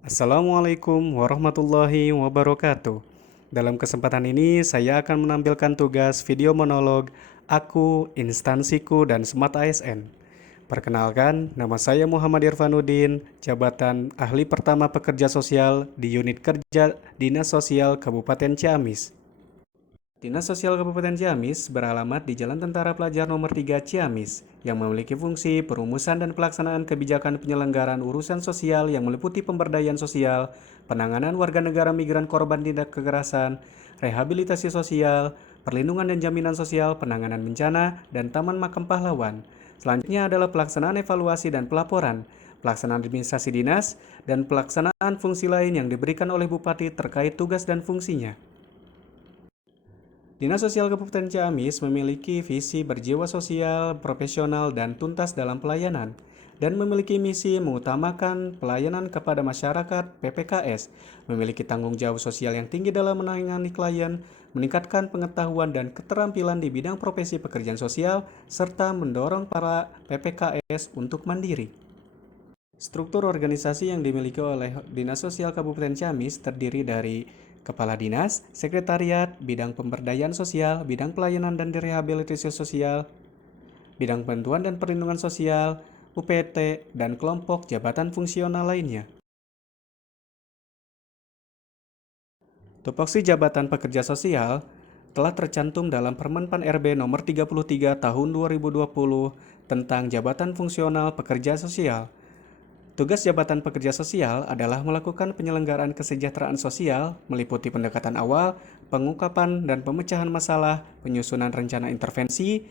Assalamualaikum warahmatullahi wabarakatuh. Dalam kesempatan ini, saya akan menampilkan tugas video monolog Aku, Instansiku, dan Smart ASN. Perkenalkan, nama saya Muhammad Irfanuddin, jabatan Ahli Pertama Pekerja Sosial di Unit Kerja Dinas Sosial Kabupaten Ciamis. Dinas Sosial Kabupaten Ciamis beralamat di Jalan Tentara Pelajar Nomor 3 Ciamis yang memiliki fungsi perumusan dan pelaksanaan kebijakan penyelenggaraan urusan sosial yang meliputi pemberdayaan sosial, penanganan warga negara migran korban tindak kekerasan, rehabilitasi sosial, perlindungan dan jaminan sosial, penanganan bencana, dan Taman Makam Pahlawan. Selanjutnya adalah pelaksanaan evaluasi dan pelaporan, pelaksanaan administrasi dinas, dan pelaksanaan fungsi lain yang diberikan oleh Bupati terkait tugas dan fungsinya. Dinas Sosial Kabupaten Ciamis memiliki visi berjiwa sosial, profesional, dan tuntas dalam pelayanan, dan memiliki misi mengutamakan pelayanan kepada masyarakat (PPKS), memiliki tanggung jawab sosial yang tinggi dalam menangani klien, meningkatkan pengetahuan dan keterampilan di bidang profesi pekerjaan sosial, serta mendorong para PPKS untuk mandiri. Struktur organisasi yang dimiliki oleh Dinas Sosial Kabupaten Ciamis terdiri dari Kepala Dinas, Sekretariat, Bidang Pemberdayaan Sosial, Bidang Pelayanan dan Rehabilitasi Sosial, Bidang Bantuan dan Perlindungan Sosial, UPT, dan kelompok jabatan fungsional lainnya. Tupoksi jabatan pekerja sosial telah tercantum dalam Permen Pan RB nomor 33 tahun 2020 tentang jabatan fungsional pekerja sosial. Tugas jabatan pekerja sosial adalah melakukan penyelenggaraan kesejahteraan sosial, meliputi pendekatan awal, pengungkapan dan pemecahan masalah, penyusunan rencana intervensi,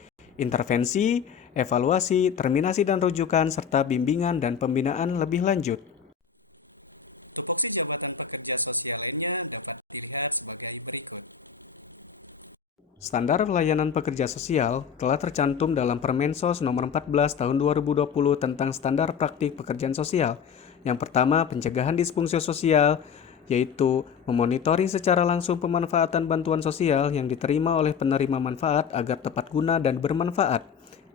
evaluasi, terminasi dan rujukan, serta bimbingan dan pembinaan lebih lanjut. Standar pelayanan pekerja sosial telah tercantum dalam Permensos nomor 14 tahun 2020 tentang standar praktik pekerjaan sosial. Yang pertama, pencegahan disfungsi sosial, yaitu memonitoring secara langsung pemanfaatan bantuan sosial yang diterima oleh penerima manfaat agar tepat guna dan bermanfaat.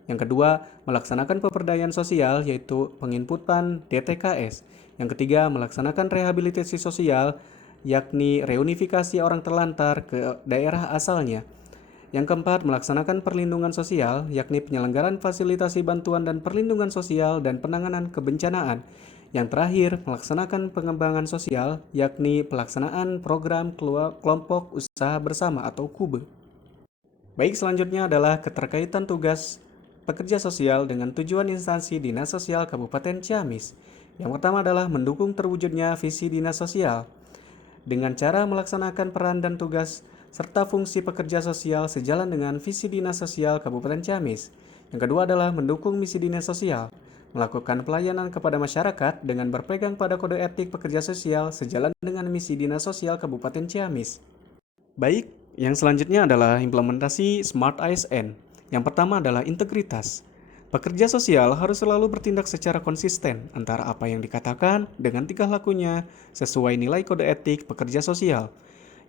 Yang kedua, melaksanakan pemberdayaan sosial, yaitu penginputan DTKS. Yang ketiga, melaksanakan rehabilitasi sosial, yakni reunifikasi orang terlantar ke daerah asalnya. Yang keempat, melaksanakan perlindungan sosial, yakni penyelenggaraan fasilitasi bantuan dan perlindungan sosial dan penanganan kebencanaan. Yang terakhir, melaksanakan pengembangan sosial, yakni pelaksanaan program kelompok usaha bersama atau KUBE. Baik, selanjutnya adalah keterkaitan tugas pekerja sosial dengan tujuan instansi Dinas Sosial Kabupaten Ciamis. Yang pertama adalah mendukung terwujudnya visi Dinas Sosial dengan cara melaksanakan peran dan tugas serta fungsi pekerja sosial sejalan dengan visi Dinas Sosial Kabupaten Ciamis. Yang kedua adalah mendukung misi Dinas Sosial, melakukan pelayanan kepada masyarakat dengan berpegang pada kode etik pekerja sosial sejalan dengan misi Dinas Sosial Kabupaten Ciamis. Baik, yang selanjutnya adalah implementasi Smart ASN. Yang pertama adalah integritas. Pekerja sosial harus selalu bertindak secara konsisten antara apa yang dikatakan dengan tingkah lakunya sesuai nilai kode etik pekerja sosial.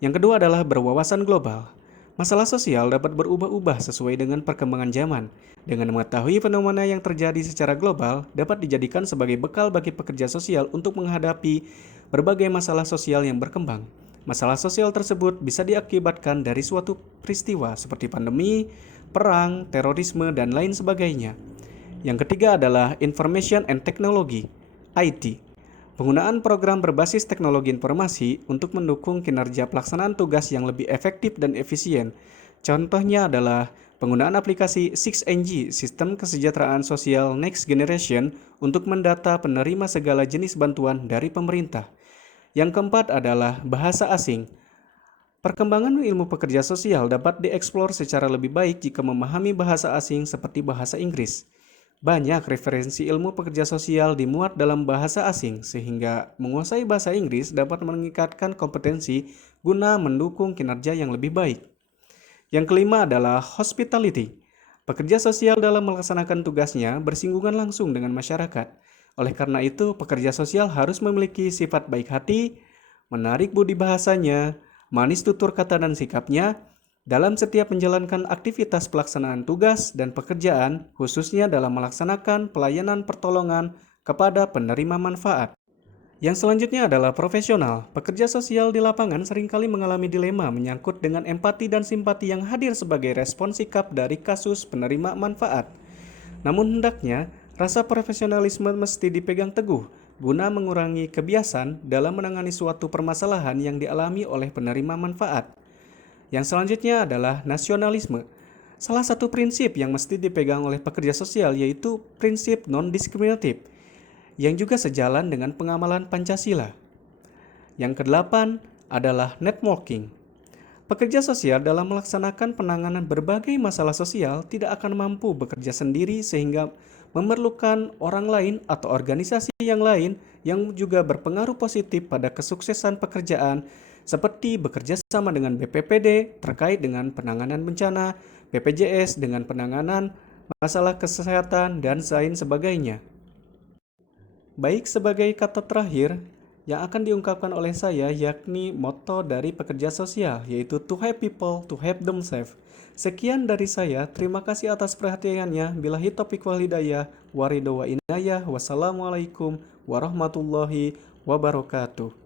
Yang kedua adalah berwawasan global. Masalah sosial dapat berubah-ubah sesuai dengan perkembangan zaman. Dengan mengetahui fenomena yang terjadi secara global, dapat dijadikan sebagai bekal bagi pekerja sosial untuk menghadapi berbagai masalah sosial yang berkembang. Masalah sosial tersebut bisa diakibatkan dari suatu peristiwa seperti pandemi, perang, terorisme, dan lain sebagainya. Yang ketiga adalah Information and Technology, IT. Penggunaan program berbasis teknologi informasi untuk mendukung kinerja pelaksanaan tugas yang lebih efektif dan efisien. Contohnya adalah penggunaan aplikasi 6NG, Sistem Kesejahteraan Sosial Next Generation, untuk mendata penerima segala jenis bantuan dari pemerintah. Yang keempat adalah bahasa asing. Perkembangan ilmu pekerja sosial dapat dieksplor secara lebih baik jika memahami bahasa asing seperti bahasa Inggris. Banyak referensi ilmu pekerja sosial dimuat dalam bahasa asing, sehingga menguasai bahasa Inggris dapat meningkatkan kompetensi guna mendukung kinerja yang lebih baik. Yang kelima adalah hospitality. Pekerja sosial dalam melaksanakan tugasnya bersinggungan langsung dengan masyarakat. Oleh karena itu, pekerja sosial harus memiliki sifat baik hati, menarik budi bahasanya, manis tutur kata dan sikapnya, dalam setiap menjalankan aktivitas pelaksanaan tugas dan pekerjaan, khususnya dalam melaksanakan pelayanan pertolongan kepada penerima manfaat. Yang selanjutnya adalah profesional. Pekerja sosial di lapangan seringkali mengalami dilema menyangkut dengan empati dan simpati yang hadir sebagai respon sikap dari kasus penerima manfaat. Namun hendaknya, rasa profesionalisme mesti dipegang teguh guna mengurangi kebiasaan dalam menangani suatu permasalahan yang dialami oleh penerima manfaat. Yang selanjutnya adalah nasionalisme. Salah satu prinsip yang mesti dipegang oleh pekerja sosial yaitu prinsip non-diskriminatif, yang juga sejalan dengan pengamalan Pancasila. Yang kedelapan adalah networking. Pekerja sosial dalam melaksanakan penanganan berbagai masalah sosial tidak akan mampu bekerja sendiri sehingga memerlukan orang lain atau organisasi yang lain yang juga berpengaruh positif pada kesuksesan pekerjaan seperti bekerja sama dengan BPPD terkait dengan penanganan bencana, BPJS dengan penanganan masalah kesehatan, dan lain sebagainya. Baik, sebagai kata terakhir yang akan diungkapkan oleh saya yakni moto dari pekerja sosial yaitu to help people to help themselves. Sekian dari saya, terima kasih atas perhatiannya. Billahi taufiq wal hidayah, waridho wa inayah, wassalamualaikum warahmatullahi wabarakatuh.